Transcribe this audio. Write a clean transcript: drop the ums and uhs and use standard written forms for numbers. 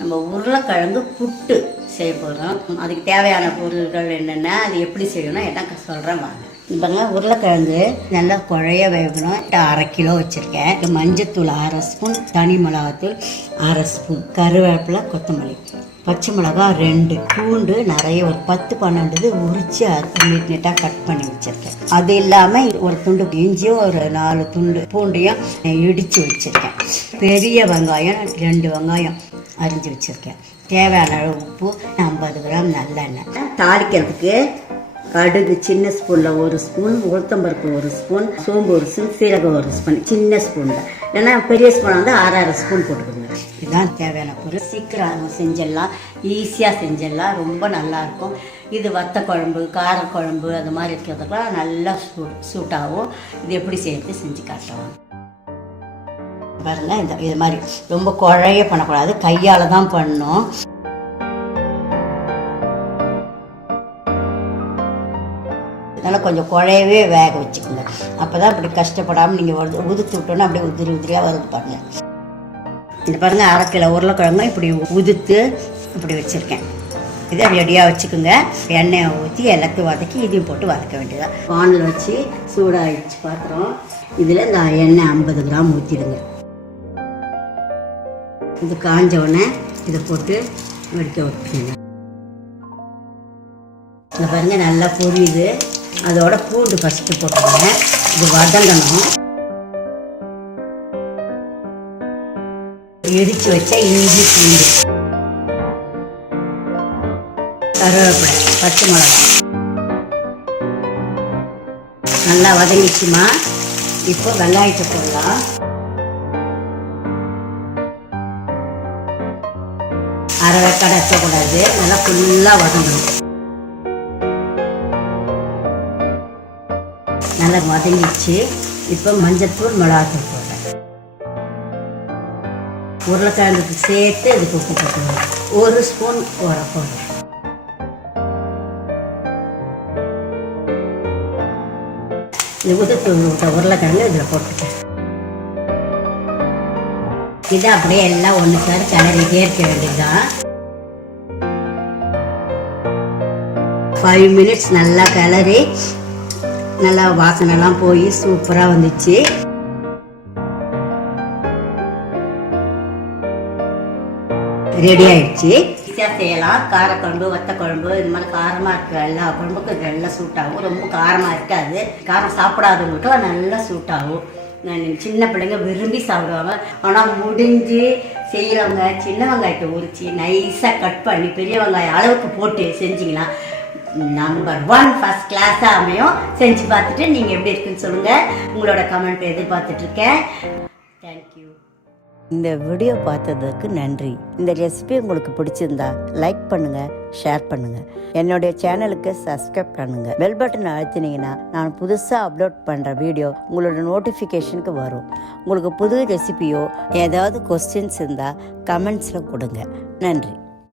நம்ம உருளைக்கிழங்கு புட்டு செய்ய போகிறோம். அதுக்கு தேவையான பொருட்கள் என்னென்ன, அது எப்படி செய்யணும் எல்லாம் சொல்கிறேன் வாங்க. இப்போங்க உருளைக்கிழங்கு நல்லா குழைய வேகணும். 1/2 கிலோ வச்சுருக்கேன். மஞ்சத்தூள் 1/2 ஸ்பூன், தனி மிளகாத்தூள் 1/2 ஸ்பூன், கருவேப்பிலை, கொத்தமல்லி, பச்சை மிளகா 2, பூண்டு நிறைய ஒரு 10-12 உரித்து நீட்டாக கட் பண்ணி வச்சுருக்கேன். அது இல்லாமல் ஒரு துண்டு இஞ்சியும் ஒரு 4 துண்டு பூண்டையும் இடித்து வச்சுருக்கேன். பெரிய வெங்காயம் 2 வெங்காயம் அரிஞ்சு வச்சுருக்கேன். தேவையான அளவு உப்பு, 50 கிராம் நல்லெண்ணெய். தாளிக்கிறதுக்கு கடுகு சின்ன ஸ்பூனில் 1 ஸ்பூன், உளுத்தம்பருப்பு 1 ஸ்பூன், சோம்பு 1 ஸ்பூன், சீரகம் 1 ஸ்பூன், சின்ன ஸ்பூனில். ஏன்னா பெரிய ஸ்பூன் வந்து 6 ஸ்பூன் போட்டுக்கோங்க. இதுதான் தேவையான பொருள். சீக்கிரம் செஞ்சிடலாம், ஈஸியாக செஞ்சிடலாம், ரொம்ப நல்லாயிருக்கும். இது வத்த குழம்பு, காரக்குழம்பு அது மாதிரி இருக்கிறதுக்கெலாம் நல்லா சூட்டாகும். இது எப்படி செய்யறது செஞ்சு காட்டுவோம் பாருங்கள். இது மாதிரி ரொம்ப குழைய பண்ணக்கூடாது, கையால் தான் பண்ணணும். அதனால் கொஞ்சம் குழையவே வேக வச்சுக்கோங்க. அப்போ தான் அப்படி கஷ்டப்படாமல் நீங்கள் உதுத்து விட்டோன்னா அப்படியே உதிரியாக வருது பாருங்கள். இது பாருங்கள், 1/2 கிலோ உருளைக்கிழங்கு இப்படி உதுத்து இப்படி வச்சுருக்கேன். இதை ரெடியாக வச்சுக்கோங்க. எண்ணெயை ஊற்றி எல்லாத்தையும் வதக்கி இதையும் போட்டு வதக்க வேண்டியதான். வானல் வச்சு சூடாகிடுச்சு பாத்திரம். இதில் இந்த எண்ணெய் 50 கிராம் ஊற்றிடுங்க. இது காஞ்ச உடனே இதை போட்டு வெடிக்க விட்டுருங்க. இந்த பாருங்கள் நல்லா பொரியுது. அதோட பூண்டு ஃபஸ்ட்டு போட்டுருங்க. இது வதங்கணும். இடித்து வச்ச இஞ்சி, பூண்டு, கருவேப்பிலை, பச்சை மிளகாய் நல்லா வதங்கிச்சுமா. இப்போ வெங்காயத்தை போடலாம். அரை வேக்காடு வைக்கக்கூடாது, நல்லா ஃபுல்லாக வதங்கணும். நல்லா வதங்கிச்சு. இப்போ மஞ்சத்தூள், மிளகாத்தூள் போடுறேன். உருளைக்கிழங்குக்கு சேர்த்து இதுக்கு உப்பு போட்டுருவேன். 1 ஸ்பூன் போடுறேன். இது உதுத்தூள் விட்ட உருளைக்கிழங்கு இதில் போட்டுட்டேன். இதை அப்படியே எல்லாம் ஒன்று சார் கிளறிட்டே இருக்க வேண்டியதுதான். 5 மினிட்ஸ் நல்லா கிளறி நல்லா வாசனைலாம் போய் சூப்பராக வந்துச்சு. ரெடி ஆயிடுச்சு. ஈஸியாக செய்யலாம். காரக்குழம்பு, வத்த குழம்பு, இந்த மாதிரி காரமாக இருக்க எல்லா குழம்புக்கும் நல்லா சூட்டாகும். ரொம்ப காரமாக இருக்காது. காரம் சாப்பிடாதவங்களுக்குலாம் நல்லா சூட்டாகும். சின்ன பிள்ளைங்க விரும்பி சாப்பிடுவாங்க. ஆனால் முடிஞ்சு செய்கிறவங்க சின்ன வெங்காயத்தை உரித்து நைஸாக கட் பண்ணி பெரிய வெங்காயம் அளவுக்கு போட்டு செஞ்சிங்கன்னா நம்பர் 1 ஃபர்ஸ்ட் கிளாஸாக அமையும். செஞ்சு பார்த்துட்டு நீங்கள் எப்படி இருக்குன்னு சொல்லுங்கள். உங்களோட கமெண்ட் எதிர்பார்த்துட்ருக்கேன். தேங்க்யூ. இந்த வீடியோ பார்த்ததுக்கு நன்றி. இந்த ரெசிபி உங்களுக்கு பிடிச்சிருந்தா லைக் பண்ணுங்கள், ஷேர் பண்ணுங்கள். என்னுடைய சேனலுக்கு சப்ஸ்கிரைப் பண்ணுங்கள். பெல் பட்டன் அழுத்தினீங்கன்னா நான் புதுசாக அப்லோட் பண்ணுற வீடியோ உங்களோட நோட்டிஃபிகேஷனுக்கு வரும். உங்களுக்கு புது ரெசிபியோ ஏதாவது கொஸ்டின்ஸ் இருந்தால் கமெண்ட்ஸில் கொடுங்க. நன்றி.